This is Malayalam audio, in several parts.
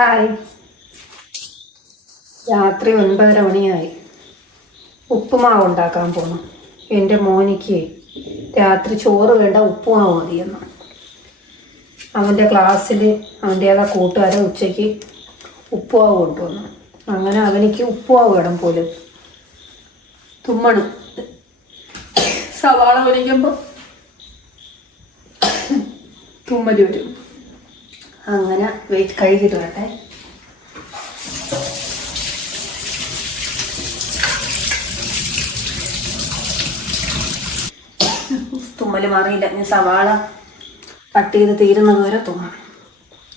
ഹായ്. രാത്രി ഒൻപതര മണിയായി. ഉപ്പുമാവ് ഉണ്ടാക്കാൻ പോണു എന്റെ മോനിക്ക് രാത്രി ചോറ് വേണ്ട ഉപ്പുമാവ് മതിയെന്ന്. അവന്റെ ക്ലാസ്സിൽ അവന്റേതാ കൂട്ടുകാരെ ഉച്ചയ്ക്ക് ഉപ്പുമാവ് കൊണ്ടുവന്നു. അങ്ങനെ അവനിക്ക് ഉപ്പുമാവ് വേണം പോലും. തുമ്മണ്. സവാള പൊരിക്കുമ്പോൾ തുമ്മൽ വരും. അങ്ങനെ വെയിറ്റ് കഴുകിട്ട് വരട്ടെ തുമ്മൽ മാറിയില്ല. ഞാൻ സവാള കട്ട് ചെയ്ത് തീരുന്നത് വരെ തുമ്മണം.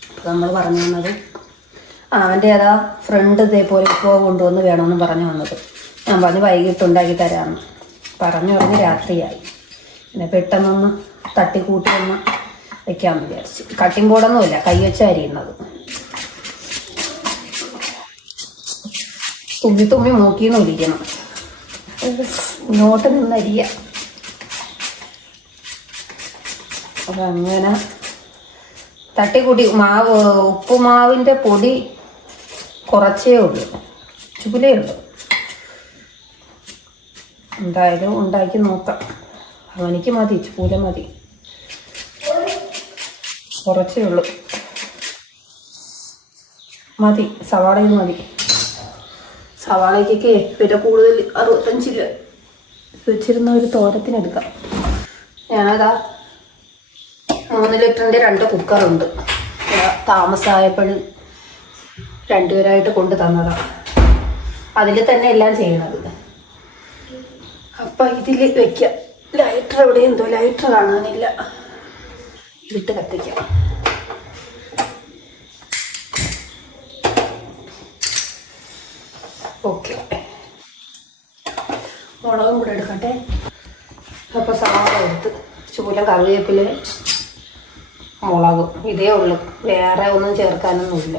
അപ്പോൾ നമ്മൾ പറഞ്ഞു വന്നത് ആ, അവന്റെ ഏതാ ഫ്രണ്ട് ഇതേപോലെ ഇപ്പോൾ കൊണ്ടുവന്ന് വേണമെന്ന് പറഞ്ഞു വന്നത്. ഞാൻ പറഞ്ഞു വൈകിട്ട് ഉണ്ടാക്കി തരാമെന്ന് പറഞ്ഞു പറഞ്ഞ് രാത്രിയായി. പിന്നെ പെട്ടെന്നൊന്ന് തട്ടിക്കൂട്ടി ഒന്ന് വെക്കാൻ വിചാരിച്ചു. കട്ടിംഗ് ബോർഡൊന്നുമില്ല. കൈ വെച്ച അരിയുന്നത്. തുമ്മി തുമ്മി മൂക്കിന്ന് വിളിക്കണം ഇങ്ങോട്ട് നിന്ന് അരിയ. അപ്പം അങ്ങനെ തട്ടിക്കൂട്ടി. മാവ് ഉപ്പുമാവിന്റെ പൊടി കുറച്ചേ ഉള്ളൂ. ചുലേ ഉള്ളൂ. എന്തായാലും ഉണ്ടാക്കി നോക്കാം. അവനിക്ക് മതി. ചൂല മതി. കുറച്ചേ ഉള്ളൂ. മതി സവാളയിൽ മതി. സവാളയ്ക്കൊക്കെ വില കൂടുതൽ അറുപത്തഞ്ച് രൂപ. വെച്ചിരുന്ന ഒരു തോരത്തിനെടുക്കാം ഞാനതാ മൂന്ന് ലിറ്ററിന്റെ രണ്ട് കുക്കറുണ്ട്. താമസമായപ്പോൾ രണ്ടുപേരായിട്ട് കൊണ്ടു തന്നതാണ് അതിൽ തന്നെ എല്ലാം ചെയ്യണത്. അപ്പം ഇതിൽ വെക്കാം. ലൈറ്റർ എവിടെ എന്തോ ലൈറ്റർ കാണാനില്ല. ഇതിട്ട് കത്തിക്കാം. ഓക്കെ. മുളകും കൂടെ എടുക്കട്ടെ. അപ്പോൾ സവാള എടുത്ത് ചൂല കറിവേപ്പില മുളകും. ഇതേ ഉള്ളൂ. വേറെ ഒന്നും ചേർക്കാനൊന്നുമില്ല.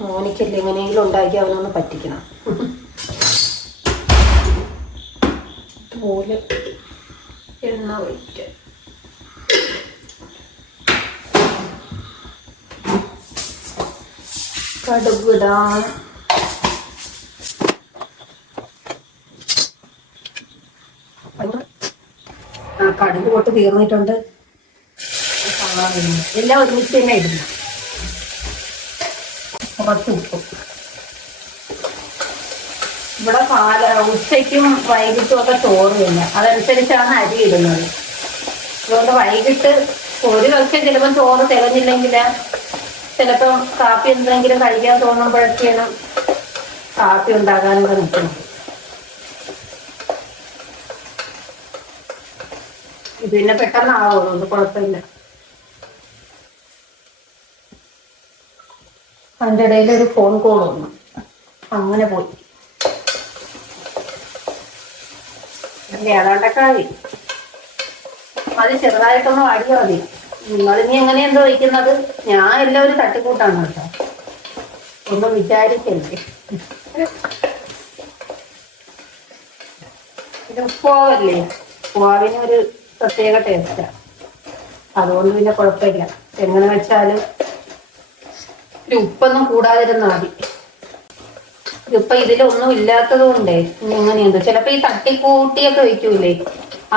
മോനിക്കല്ലേ എങ്ങനെയെങ്കിലും ഉണ്ടാക്കി അവനൊന്ന് പറ്റിക്കണം. ഇതുപോലെ എണ്ണ ഒഴിക്കുക കടുകിടാം. ആ കടുക് പൊട്ട് തീർന്നിട്ടുണ്ട്. എല്ലാം ഒരുമിച്ച് തന്നെ ഇടുന്നു. കുറച്ച് ഉപ്പ്. ഇവിടെ പാല ഉച്ചയ്ക്കും വൈകിട്ടും ഒക്കെ ചോറ് തന്നെ. അതനുസരിച്ചാണ് അരി ഇടുന്നത്. അതുകൊണ്ട് വൈകിട്ട് ഒരു പക്ഷെ ചിലപ്പോൾ ചോറ് തികഞ്ഞില്ലെങ്കിൽ ചിലപ്പം കാപ്പി എന്തെങ്കിലും കഴിക്കാൻ തോന്നുമ്പോഴൊക്കെയാണ് കാപ്പി ഉണ്ടാകാനൊക്കെ നിൽക്കുന്നത്. ഇത് പിന്നെ പെട്ടെന്നാവും ഒന്നും കുഴപ്പമില്ല. അതിന്റെ ഇടയിൽ ഒരു ഫോൺ കോൾ വന്നു. അങ്ങനെ പോയി. ഏതാണ്ടൊക്കെ ആയി. അത് ചെറുതായിട്ടൊന്ന് വാടിയാൽ മതി നിങ്ങളിനി എങ്ങനെയെന്തോ വയ്ക്കുന്നത്? ഞാൻ എല്ലാം ഒരു തട്ടിക്കൂട്ടാണ് കേട്ടോ. ഒന്നും വിചാരിക്കല്ലേ? ഇത് ഉപ്പാവല്ലേ ഉപ്പാവിന് ഒരു പ്രത്യേക ടേസ്റ്റാ അതുകൊണ്ട് പിന്നെ കുഴപ്പമില്ല. എങ്ങനെ വെച്ചാലും ഉപ്പൊന്നും കൂടാതിരുന്നാൽ മതി. ഇതിപ്പോ ഇതിലൊന്നും ഇല്ലാത്തത് കൊണ്ടേ എങ്ങനെയുണ്ട്? ചിലപ്പോ ഈ തട്ടിക്കൂട്ടിയൊക്കെ വെക്കൂലേ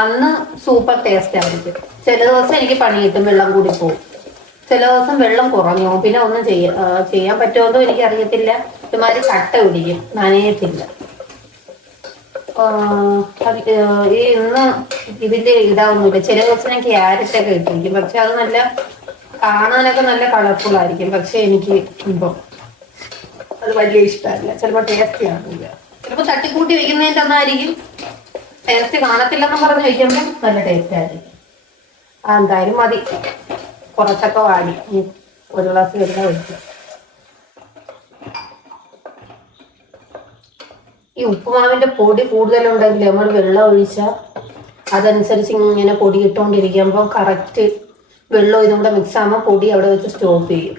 അന്ന് സൂപ്പർ ടേസ്റ്റ് ആയിരിക്കും. ചില ദിവസം എനിക്ക് പണി കിട്ടും വെള്ളം കൂടി പോകും ചില ദിവസം വെള്ളം കുറഞ്ഞു പിന്നെ ഒന്നും ചെയ്യാ ചെയ്യാൻ പറ്റുമോ എനിക്ക് അറിയത്തില്ല ഇതുമാതിരി കട്ട പിടിക്കും. നനയത്തില്ല. ഈ ഇന്ന് ഇതിന്റെ ഇതാവുന്നില്ല. ചില ദിവസം എനിക്ക് ക്യാരറ്റ് ഒക്കെ കിട്ടിയിരിക്കും പക്ഷെ അത് നല്ല കാണാനൊക്കെ നല്ല കളർഫുൾ ആയിരിക്കും. പക്ഷെ എനിക്ക് ഇപ്പം അത് വലിയ ഇഷ്ടമല്ല. ചിലപ്പോൾ ടേസ്റ്റ് കാണില്ല ചിലപ്പോൾ തട്ടിക്കൂട്ടി വെക്കുന്നതിന്റെ ഒന്നായിരിക്കും. ടേസ്റ്റ് കാണത്തില്ലെന്ന് പറഞ്ഞ് വെക്കുമ്പോൾ നല്ല ടേസ്റ്റ് ആയിരിക്കും. ആ എന്തായാലും മതി. കുറച്ചൊക്കെ വാടി. ഒരു ഗ്ലാസ് വരുന്ന ഒഴിക്കുക ഈ ഉപ്പുമാവിന്റെ പൊടി കൂടുതലുണ്ടെങ്കിൽ നമ്മൾ വെള്ളം ഒഴിച്ചാൽ അതനുസരിച്ച് ഇങ്ങനെ പൊടി ഇട്ടുകൊണ്ടിരിക്കുമ്പോൾ കറക്റ്റ് വെള്ളം ഇതും കൂടെ മിക്സ് ആകുമ്പോൾ പൊടി അവിടെ വെച്ച് സ്റ്റോപ്പ് ചെയ്യും.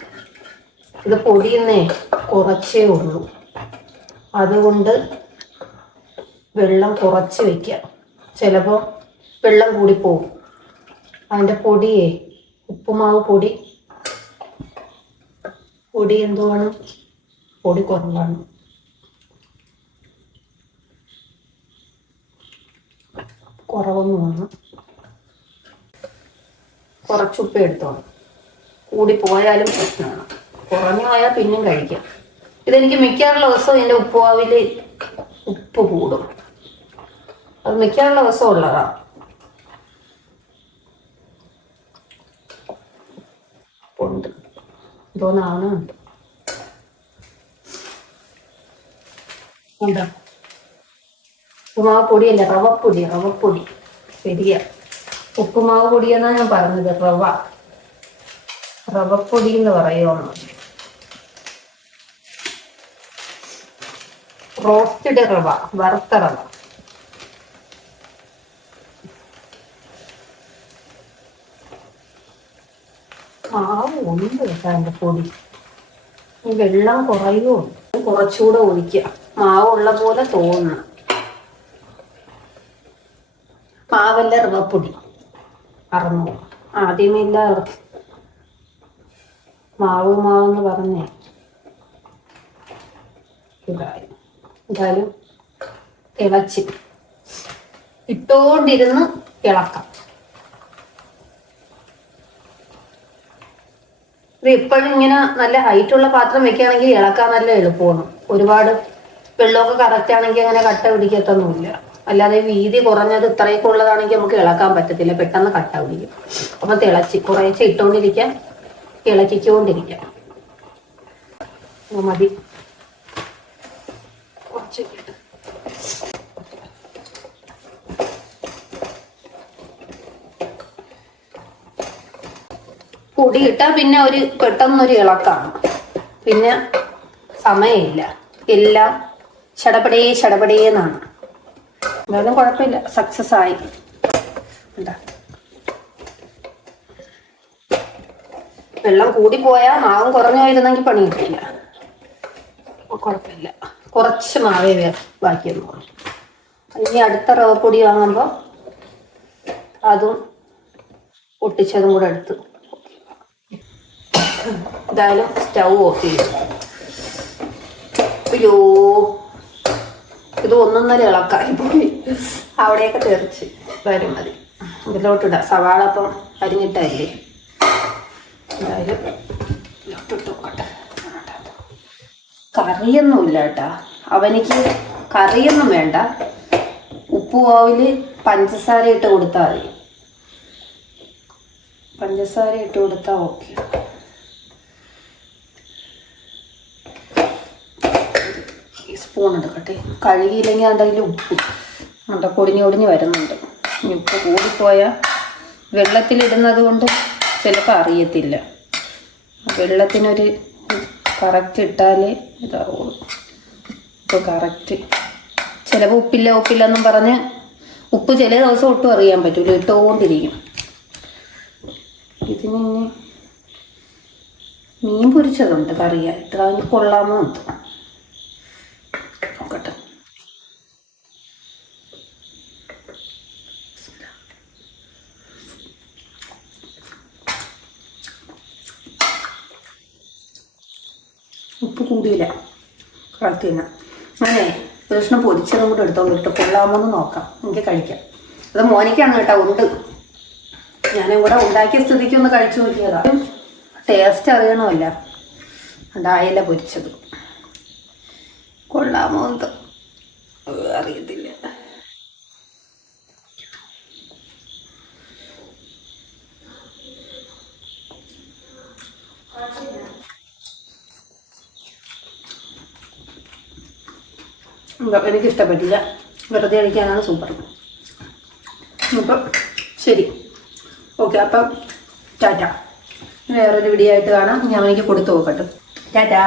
ഇത് പൊടിയുന്നേ കുറച്ചേ ഉള്ളൂ. അതുകൊണ്ട് വെള്ളം കുറച്ച് വെക്കുക. ചിലപ്പോൾ വെള്ളം കൂടിപ്പോവും അതിന്റെ പൊടിയേ ഉപ്പുമാവ് പൊടി. പൊടി എന്തുവാണ്? പൊടി കുറവാണ്. കുറവൊന്നും വന്നു കുറച്ചുപ്പ് എടുത്തോണം കൂടി പോയാലും പ്രശ്നമാണ്. കുറഞ്ഞു പോയാൽ പിന്നെയും കഴിക്കാം. ഇതെനിക്ക് മിക്കാറുള്ള ദിവസവും എന്റെ ഉപ്പുവാവിൽ ഉപ്പ് കൂടും. അത് മിക്കാറുള്ള ദിവസം ഉള്ളതാ. ഉണ്ട്. എന്തോന്നാവുന്നുണ്ട് ഉണ്ടോ? ഉപ്പുമാവ് പൊടിയല്ല റവപ്പൊടി റവപ്പൊടി. ശരിയാ. ഉപ്പുമാവ് പൊടിയെന്നാ ഞാൻ പറഞ്ഞത്. റവ. റവപ്പൊടി എന്ന് പറയുമെന്ന് റോസ്റ്റഡ് റവ വറുത്ത റവ. മാവ് ഉണ്ട് കേട്ടോ എന്റെ പൊടി. വെള്ളം കുറയുമുണ്ട് കുറച്ചുകൂടെ ഒഴിക്കുക. മാവുള്ള പോലെ തോന്നണം. മാവല്ല റവപ്പൊടി. അറന്നു ആദ്യമേ ഇല്ല മാവ് മാവെന്ന് പറഞ്ഞേ. ഇതായി. എന്തായാലും ഇളച്ച്. ഇട്ടോണ്ടിരുന്ന് ഇളക്കാം. ഇത് എപ്പോഴും ഇങ്ങനെ നല്ല ഹൈറ്റ് ഉള്ള പാത്രം വെക്കുകയാണെങ്കിൽ ഇളക്കാൻ നല്ല എളുപ്പമാണ്. ഒരുപാട് വെള്ളമൊക്കെ കറക്റ്റ് ആണെങ്കിൽ അങ്ങനെ കട്ട പിടിക്കത്തൊന്നുമില്ല. അല്ലാതെ വീതി കുറഞ്ഞത് ഇത്രയൊക്കെ ഉള്ളതാണെങ്കിൽ നമുക്ക് ഇളക്കാൻ പറ്റത്തില്ല. പെട്ടെന്ന് കട്ട പിടിക്കും. അപ്പൊ തിളച്ച് കുറേശ്ശെ ഇട്ടുകൊണ്ടിരിക്കാം. ഇളക്കിക്കൊണ്ടിരിക്കാം മതി. കുറച്ചൊക്കെ. പൊടി ഇട്ടാ പിന്നെ ഒരു പെട്ടെന്നൊരു ഇളക്കാണ്. പിന്നെ സമയമില്ല. എല്ലാം ചടപടേ ചടപടേന്നാണ് എന്തായാലും കുഴപ്പമില്ല. സക്സസ് ആയി. എന്താ കൂടി കൂടിപ്പോയാൽ മാവും കുറഞ്ഞു പോയിരുന്നെങ്കിൽ പണി കിട്ടില്ല അപ്പൊ കുഴപ്പമില്ല. കുറച്ച് മാവേ ബാക്കിയൊന്നും ഇനി അടുത്ത റവപ്പൊടി വാങ്ങുമ്പോൾ അതും പൊട്ടിച്ചതും കൂടെ എടുത്ത് എന്തായാലും സ്റ്റൗ ഓഫ് ചെയ്യും. അയ്യോ. ഇത് ഒന്നൊന്നര ഇളക്കായി പോയി. അവിടെയൊക്കെ തെറിച്ച്. വരും മതി. ഇതിലോട്ടിടാം. സവാള അപ്പം അരിഞ്ഞിട്ടല്ലേ എന്തായാലും ഇതിലോട്ടിട്ട് നോക്കട്ടെ കറിയൊന്നുമില്ല കേട്ടാ അവനിക്ക് കറിയൊന്നും വേണ്ട. ഉപ്പുവാവിൽ പഞ്ചസാര ഇട്ട് കൊടുത്താൽ മതി. പഞ്ചസാര ഇട്ട് കൊടുത്താൽ ഓക്കെ. സ്പൂൺ എടുക്കട്ടെ. കഴുകിയില്ലെങ്കിൽ അതിൽ ഉപ്പ്. ഉണ്ട് പൊടിഞ്ഞ് പൊടിഞ്ഞ് വരുന്നുണ്ട്. ഇനി ഉപ്പ് കൂടിപ്പോയാൽ വെള്ളത്തിലിടുന്നത് കൊണ്ട് ചിലപ്പോൾ അറിയത്തില്ല. വെള്ളത്തിനൊരു കറക്റ്റ് ഇട്ടാലേ ഇതാവുള്ളൂ ഇപ്പോൾ കറക്റ്റ് ചിലപ്പോൾ ഉപ്പില്ല ഉപ്പില്ല എന്നും പറഞ്ഞ് ഉപ്പ് ചില ദിവസം ഒട്ടും അറിയാൻ പറ്റൂല ഇട്ടുകൊണ്ടിരിക്കും ഇതിന് മീൻ പൊരിച്ചതുണ്ട് കറിയായിട്ട്. അതിന് കൊള്ളാമോ ഉണ്ട് നോക്കട്ടെ ഉപ്പ് കൂടിയില്ല തന്നെ അങ്ങനെ കൃഷ്ണ പൊരിച്ചതും കൂടെ എടുത്തോളൂ കേട്ടോ കൊള്ളാമോന്ന് നോക്കാം. എനിക്ക് കഴിക്കാം. അത് മോനിക്കാണ് കേട്ടോ ഉണ്ട്. ഞാനും കൂടെ ഉണ്ടാക്കിയ സ്ഥിതിക്ക് ഒന്ന് കഴിച്ചു നോക്കിയതാ. ടേസ്റ്റ് അറിയണമല്ല. ഉണ്ടായില്ല പൊരിച്ചത്. കൊള്ളാമോ ഏഹ് അറിയത്തില്ല. എനിക്ക് ഇഷ്ടപ്പെട്ടില്ല വെറുതെ കഴിക്കാനാണ് സൂപ്പർ അപ്പം ശരി. ഓക്കെ അപ്പം ടാറ്റ. വേറൊരു വീഡിയോ ആയിട്ട് കാണാം. ഞാൻ എനിക്ക് കൊടുത്തു നോക്കട്ടെ. ടാറ്റാ.